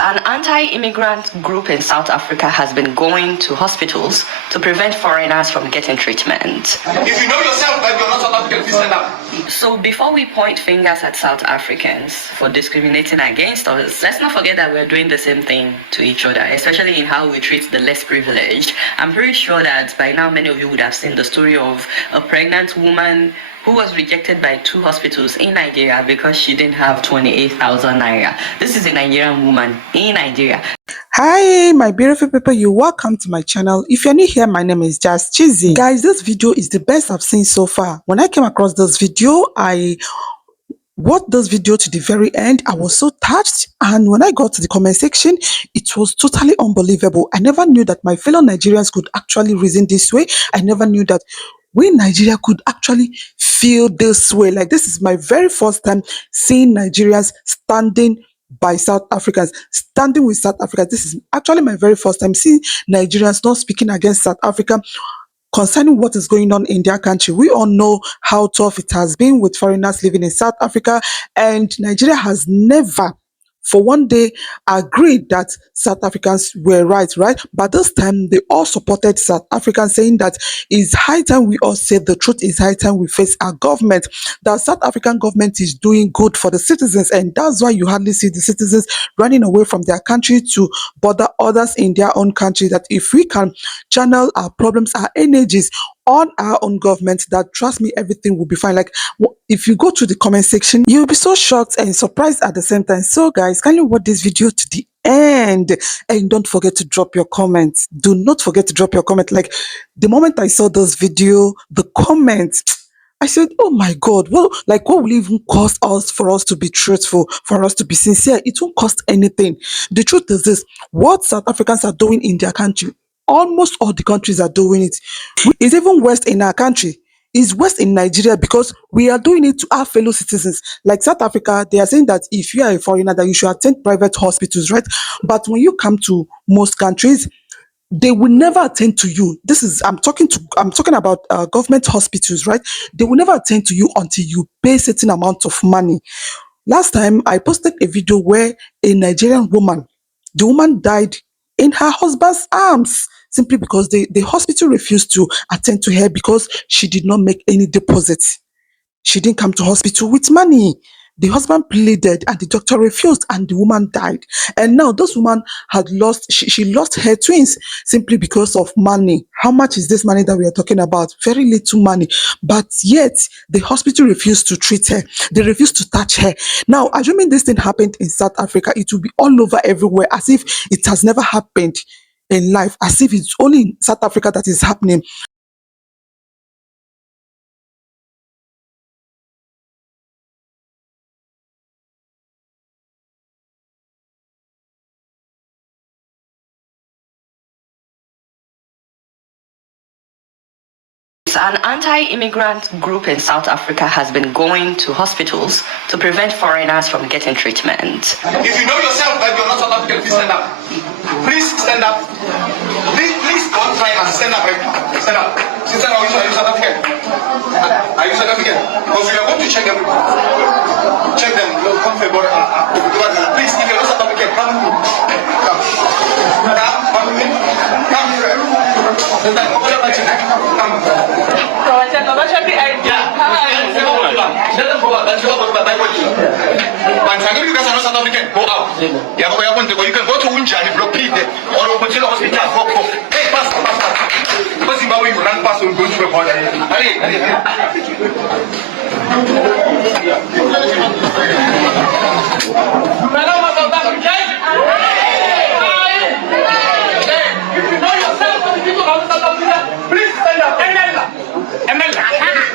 An anti-immigrant group in South Africa has been going to hospitals to prevent foreigners from getting treatment. If you know yourself that you're not South African, please stand up. So before we point fingers at South Africans for discriminating against us, let's not forget that we're doing the same thing to each other, especially in how we treat the less privileged. I'm pretty sure that by now many of you would have seen the story of a pregnant woman who was rejected by 2 hospitals in Nigeria because she didn't have 28,000 naira. This is a Nigerian woman in Nigeria. Hi my beautiful people, you're welcome to my channel. If you're new here, my name is Just Cheesy. Guys, this video is the best I've seen so far. When I came across this video, I watched this video to the very end. I was so touched, and when I got to the comment section, it was totally unbelievable. I never knew that my fellow Nigerians could actually reason this way. I never knew that we in Nigeria could actually feel this way. Like, this is my very first time seeing Nigerians standing by South Africans, standing with South Africans. This is actually my very first time seeing Nigerians not speaking against South Africa concerning what is going on in their country. We all know how tough it has been with foreigners living in South Africa, and Nigeria has never for one day agreed that South Africans were right? But this time they all supported South Africans, saying that it's high time we all say the truth, it's high time we face our government. The South African government is doing good for the citizens, and that's why you hardly see the citizens running away from their country to bother others in their own country. That if we can channel our problems, our energies on our own government, that, trust me, everything will be fine. Like, if you go to the comment section, you'll be so shocked and surprised at the same time. So guys, kindly watch this video to the end, and don't forget to drop your comments. Do not forget to drop your comment. Like, the moment I saw this video, the comments, I said, oh my God, well, like, what will even cost us for us to be truthful, for us to be sincere? It won't cost anything. The truth is this: what South Africans are doing in their country, almost all the countries are doing it. It's even worse in our country. It's worse in Nigeria, because we are doing it to our fellow citizens. Like South Africa, they are saying that if you are a foreigner, that you should attend private hospitals, right? But when you come to most countries, they will never attend to you. I'm talking about government hospitals, right? They will never attend to you until you pay a certain amount of money. Last time I posted a video where a Nigerian woman, the woman died in her husband's arms, simply because the hospital refused to attend to her because she did not make any deposits. She didn't come to hospital with money. The husband pleaded and the doctor refused, and the woman died. And now this woman had lost, she lost her twins simply because of money. How much is this money that we are talking about? Very little money. But yet the hospital refused to treat her. They refused to touch her. Now, assuming this thing happened in South Africa, it will be all over everywhere, as if it has never happened in life, as if it's only in South Africa that is happening. An anti-immigrant group in South Africa has been going to hospitals to prevent foreigners from getting treatment. If you know yourself that you're not South African, please stand up. Please stand up. Please don't try and stand up. Stand up. Sister, are you South African? Are you South African? Because we are going to check them. Check them. Come for border. Please, if you're not South African, come. Come. Come. Come. Sister, come. You guys are not South African. Go out. You can go to Unjani, repeat it, or open to the hospital. Hey, pass. Because Zimbabwe, you run past and go to the border. Please stand up.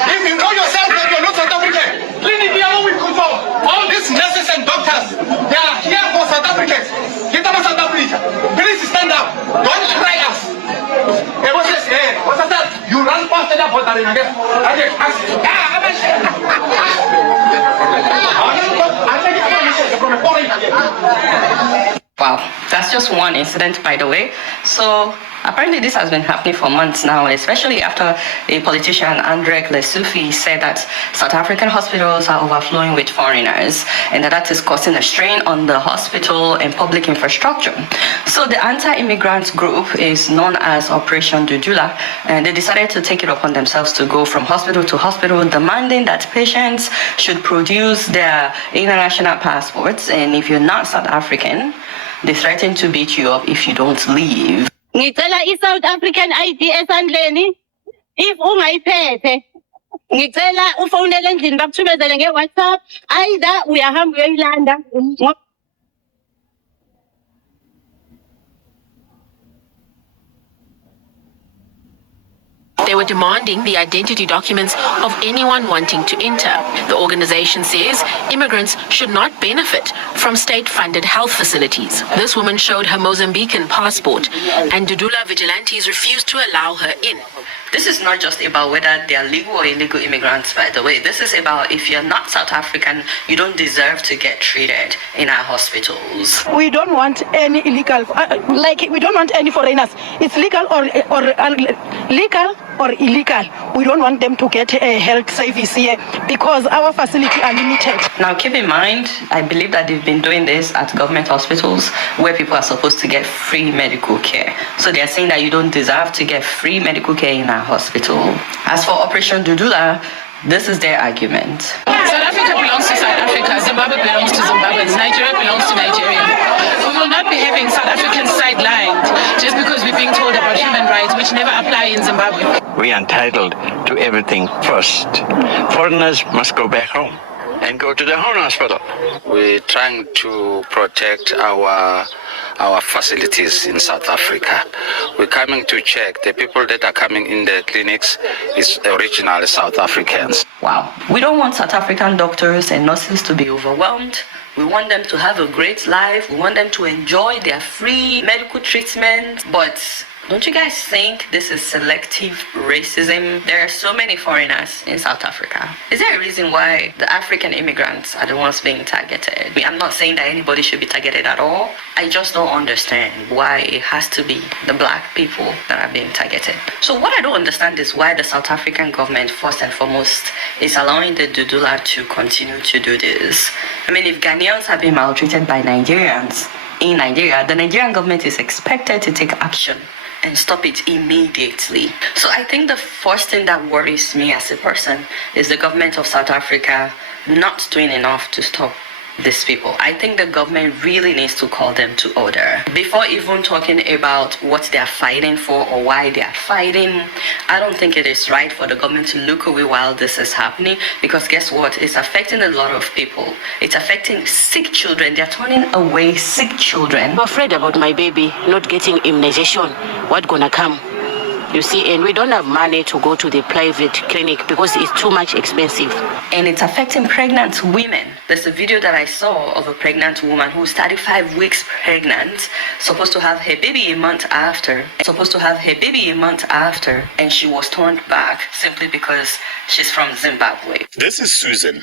If you know yourself that you're not South African, clinic here we control. All these nurses and doctors, they are here for South Africans. Get them South Africa. Please stand up. Don't try us. Hey, what's this? Hey, what's that? You run past the border again. Wow, that's That's just one incident, by the way. So apparently this has been happening for months now, especially after a politician, Andrek Lesufi, said that South African hospitals are overflowing with foreigners and that is causing a strain on the hospital and public infrastructure. So the anti-immigrant group is known as Operation Dudula, and they decided to take it upon themselves to go from hospital to hospital, demanding that patients should produce their international passports, and if you're not South African, they threaten to beat you up if you don't leave. Ngicela i-South African ID esandleni. If ungayiphethe, ngicela ufonele endlini bakuthumezele nge-WhatsApp. Either uyahamba uyoyilanda. They were demanding the identity documents of anyone wanting to enter. The organization says immigrants should not benefit from state-funded health facilities. This woman showed her Mozambican passport, and Dudula vigilantes refused to allow her in. This is not just about whether they are legal or illegal immigrants, by the way. This is about if you're not South African, you don't deserve to get treated in our hospitals. We don't want any illegal, we don't want any foreigners. It's legal or legal or illegal. We don't want them to get a health service here because our facilities are limited. Now, keep in mind, I believe that they've been doing this at government hospitals where people are supposed to get free medical care. So they're saying that you don't deserve to get free medical care in our hospital. As for Operation Dudula, this is their argument. South Africa belongs to South Africa, Zimbabwe belongs to Zimbabweans, Nigeria belongs to Nigeria. We will not be having South Africans sidelined just because we're being told about human rights, which never apply in Zimbabwe. We are entitled to everything first. Foreigners must go back home and go to their own hospital. We're trying to protect our facilities in South Africa. We're coming to check the people that are coming in the clinics is originally South Africans. Wow. We don't want South African doctors and nurses to be overwhelmed. We want them to have a great life. We want them to enjoy their free medical treatment. But don't you guys think this is selective racism? There are so many foreigners in South Africa. Is there a reason why the African immigrants are the ones being targeted? I'm not saying that anybody should be targeted at all. I just don't understand why it has to be the black people that are being targeted. So what I don't understand is why the South African government, first and foremost, is allowing the Dudula to continue to do this. I mean, if Ghanaians have been maltreated by Nigerians in Nigeria, the Nigerian government is expected to take action and stop it immediately. So I think the first thing that worries me as a person is the government of South Africa not doing enough to stop these people. I think the government really needs to call them to order. Before even talking about what they are fighting for or why they are fighting, I don't think it is right for the government to look away while this is happening, because guess what? It's affecting a lot of people. It's affecting sick children. They're turning away sick children. I'm afraid about my baby not getting immunization. What gonna come? You see, and we don't have money to go to the private clinic because it's too much expensive. And it's affecting pregnant women. There's a video that I saw of a pregnant woman who's 35 weeks pregnant, supposed to have her baby a month after, and she was turned back simply because she's from Zimbabwe. This is Susan.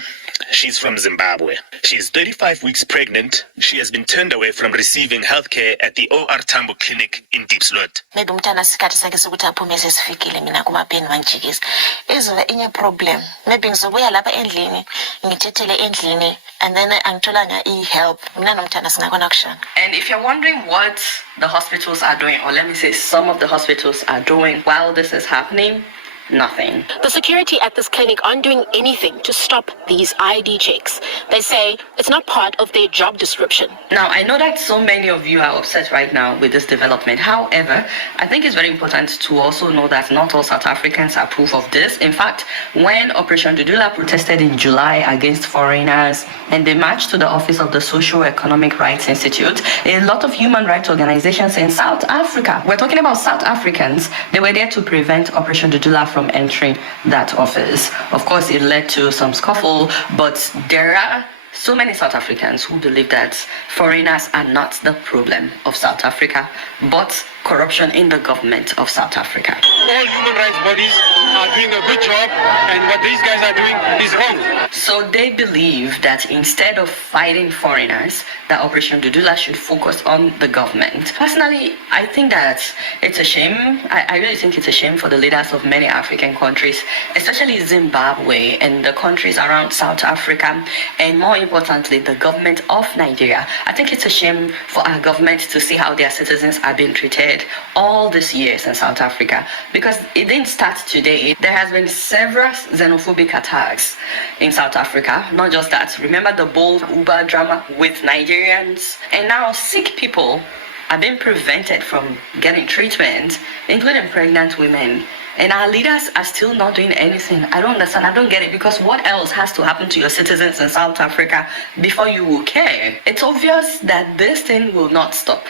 She's from Zimbabwe. She's 35 weeks pregnant. She has been turned away from receiving healthcare at the OR Tambo clinic in Diepsloot. Maybe umntana sikhathi sakhe sokuthi aphume sesifikile mina kumapeni manjikisa. Izoba inye problem. Maybe ngizobuya lapha endlini, ngithethele endlini, and then angitholanga i-help. Mina nomntana singakona kushana. And if you're wondering what the hospitals are doing, or let me say some of the hospitals are doing while this is happening, nothing. The security at this clinic aren't doing anything to stop these ID checks. They say it's not part of their job description. Now, I know that so many of you are upset right now with this development. However, I think it's very important to also know that not all South Africans approve of this. In fact, when Operation Dudula protested in July against foreigners and they marched to the office of the Socio-Economic Rights Institute, a lot of human rights organizations in South Africa, we're talking about South Africans, they were there to prevent Operation Dudula from entering that office. Of course, it led to some scuffle, but there are so many South Africans who believe that foreigners are not the problem of South Africa, but corruption in the government of South Africa. All human rights bodies are doing a good job, and what these guys are doing is wrong. So they believe that instead of fighting foreigners, that Operation Dudula should focus on the government. Personally, I think that it's a shame. I really think it's a shame for the leaders of many African countries, especially Zimbabwe and the countries around South Africa, and more importantly, the government of Nigeria. I think it's a shame for our government to see how their citizens are being treated all these years in South Africa, because it didn't start today. There has been several xenophobic attacks in South Africa. Not just that. Remember the bold Uber drama with Nigerians? And now sick people are being prevented from getting treatment, including pregnant women. And our leaders are still not doing anything. I don't understand. I don't get it, because what else has to happen to your citizens in South Africa before you will care? It's obvious that this thing will not stop.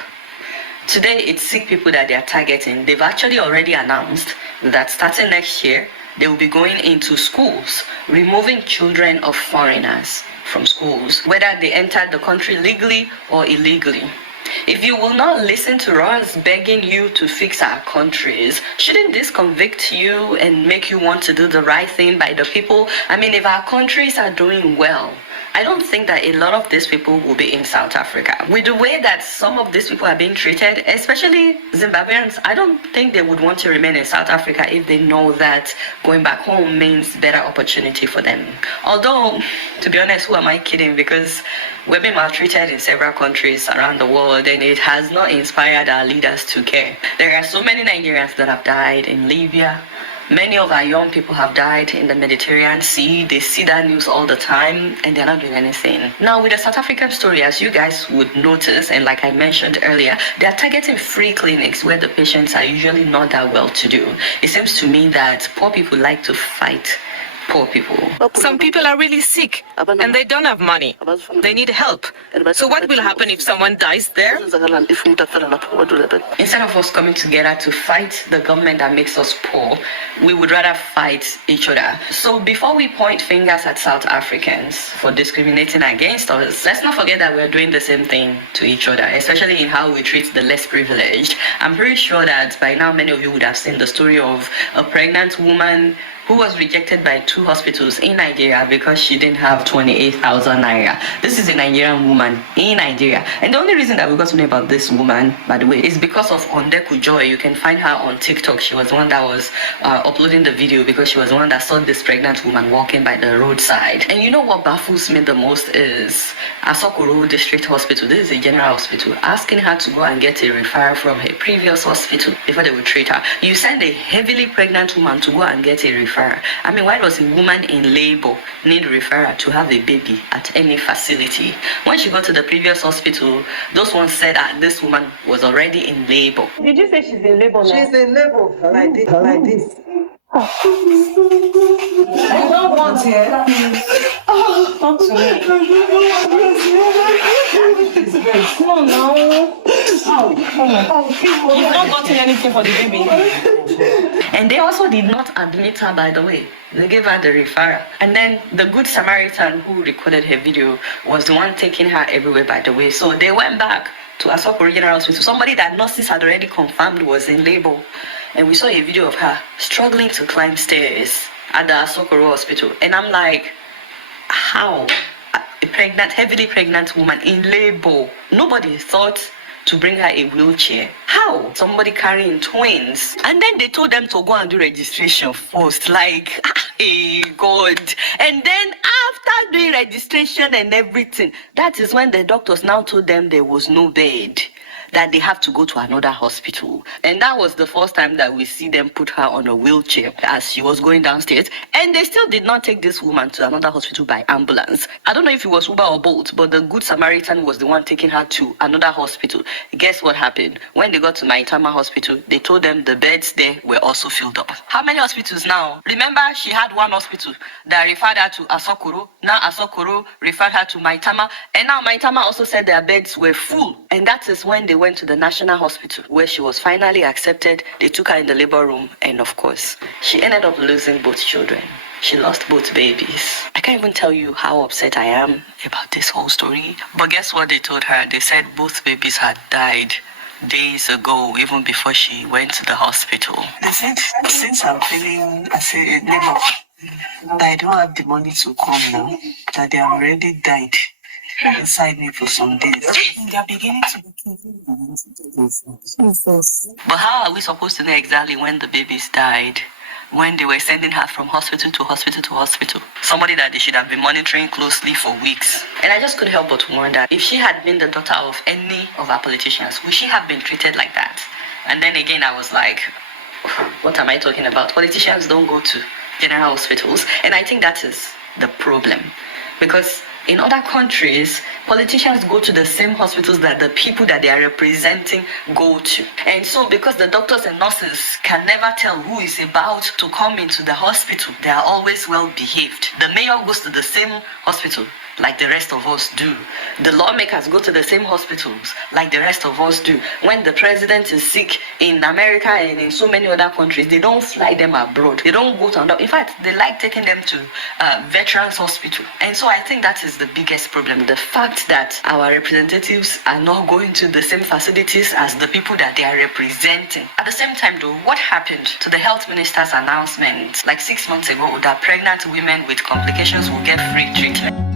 Today, it's sick people that they are targeting. They've actually already announced that starting next year, they will be going into schools, removing children of foreigners from schools, whether they entered the country legally or illegally. If you will not listen to us begging you to fix our countries, shouldn't this convict you and make you want to do the right thing by the people? I mean, if our countries are doing well, I don't think that a lot of these people will be in South Africa. With the way that some of these people are being treated, especially Zimbabweans, I don't think they would want to remain in South Africa if they know that going back home means better opportunity for them. Although, to be honest, who am I kidding? Because we've been maltreated in several countries around the world, and it has not inspired our leaders to care. There are so many Nigerians that have died in Libya. Many of our young people have died in the Mediterranean Sea. They see that news all the time, and they're not doing anything. Now, with the South African story, as you guys would notice, and like I mentioned earlier, they're targeting free clinics where the patients are usually not that well to do. It seems to me that poor people like to fight poor people. Some people are really sick and they don't have money. They need help. So what will happen if someone dies there? Instead of us coming together to fight the government that makes us poor, we would rather fight each other. So before we point fingers at South Africans for discriminating against us, let's not forget that we're doing the same thing to each other, especially in how we treat the less privileged. I'm pretty sure that by now many of you would have seen the story of a pregnant woman who was rejected by 2 hospitals in Nigeria because she didn't have 28,000 naira. This is a Nigerian woman in Nigeria. And the only reason that we got to know about this woman, by the way, is because of Ondeku Joy. You can find her on TikTok. She was the one that was uploading the video because she was the one that saw this pregnant woman walking by the roadside. And you know what baffles me the most is Asokoro District Hospital. This is a general hospital, asking her to go and get a referral from her previous hospital before they would treat her. You send a heavily pregnant woman to go and get a referral. I mean, why does a woman in labor need a referral to have a baby at any facility? When she got to the previous hospital, those ones said that this woman was already in labor. Did you say she's in labor now? She's in labor like this. Like this. I don't want it. Talk to me. No, no. You've not gotten anything for the baby. And they also did not admit her, by the way. They gave her the referral. And then the Good Samaritan who recorded her video was the one taking her everywhere, by the way. So they went back to Asokoro General Hospital. Somebody that nurses had already confirmed was in labor. And we saw a video of her struggling to climb stairs at the Asokoro Hospital. And I'm like, how? A pregnant, heavily pregnant woman in labor. Nobody thought to bring her a wheelchair. How? Somebody carrying twins. And then they told them to go and do registration first. Like, hey, God. And then after doing registration and everything, that is when the doctors now told them there was no bed, that they have to go to another hospital. And that was the first time that we see them put her on a wheelchair as she was going downstairs. And they still did not take this woman to another hospital by ambulance. I don't know if it was Uber or Bolt, but the Good Samaritan was the one taking her to another hospital. Guess what happened? When they got to Maitama Hospital, they told them the beds there were also filled up. How many hospitals now? Remember, she had one hospital that referred her to Asokoro. Now Asokoro referred her to Maitama. And now Maitama also said their beds were full. And that is when they went to the National Hospital, where she was finally accepted. They took her in the labor room, and of course, she ended up losing both children. She lost both babies. I can't even tell you how upset I am about this whole story. But guess what they told her? They said both babies had died days ago, even before she went to the hospital. They said, since I'm feeling as a neighbor, that I don't have the money to come now, that they have already died inside me for some days. They are beginning to be Jesus. But how are we supposed to know exactly when the babies died? When they were sending her from hospital to hospital to hospital. Somebody that they should have been monitoring closely for weeks. And I just couldn't help but wonder, if she had been the daughter of any of our politicians, would she have been treated like that? And then again, I was like, what am I talking about? Politicians don't go to general hospitals. And I think that is the problem. Because in other countries, politicians go to the same hospitals that the people that they are representing go to. And so because the doctors and nurses can never tell who is about to come into the hospital, they are always well behaved. The mayor goes to the same hospital like the rest of us do. The lawmakers go to the same hospitals like the rest of us do. When the president is sick in America and in so many other countries, they don't fly them abroad. They don't go to, in fact, they like taking them to Veterans Hospital. And so I think that is the biggest problem. The fact that our representatives are not going to the same facilities as the people that they are representing. At the same time though, what happened to the health minister's announcement like 6 months ago that pregnant women with complications will get free treatment?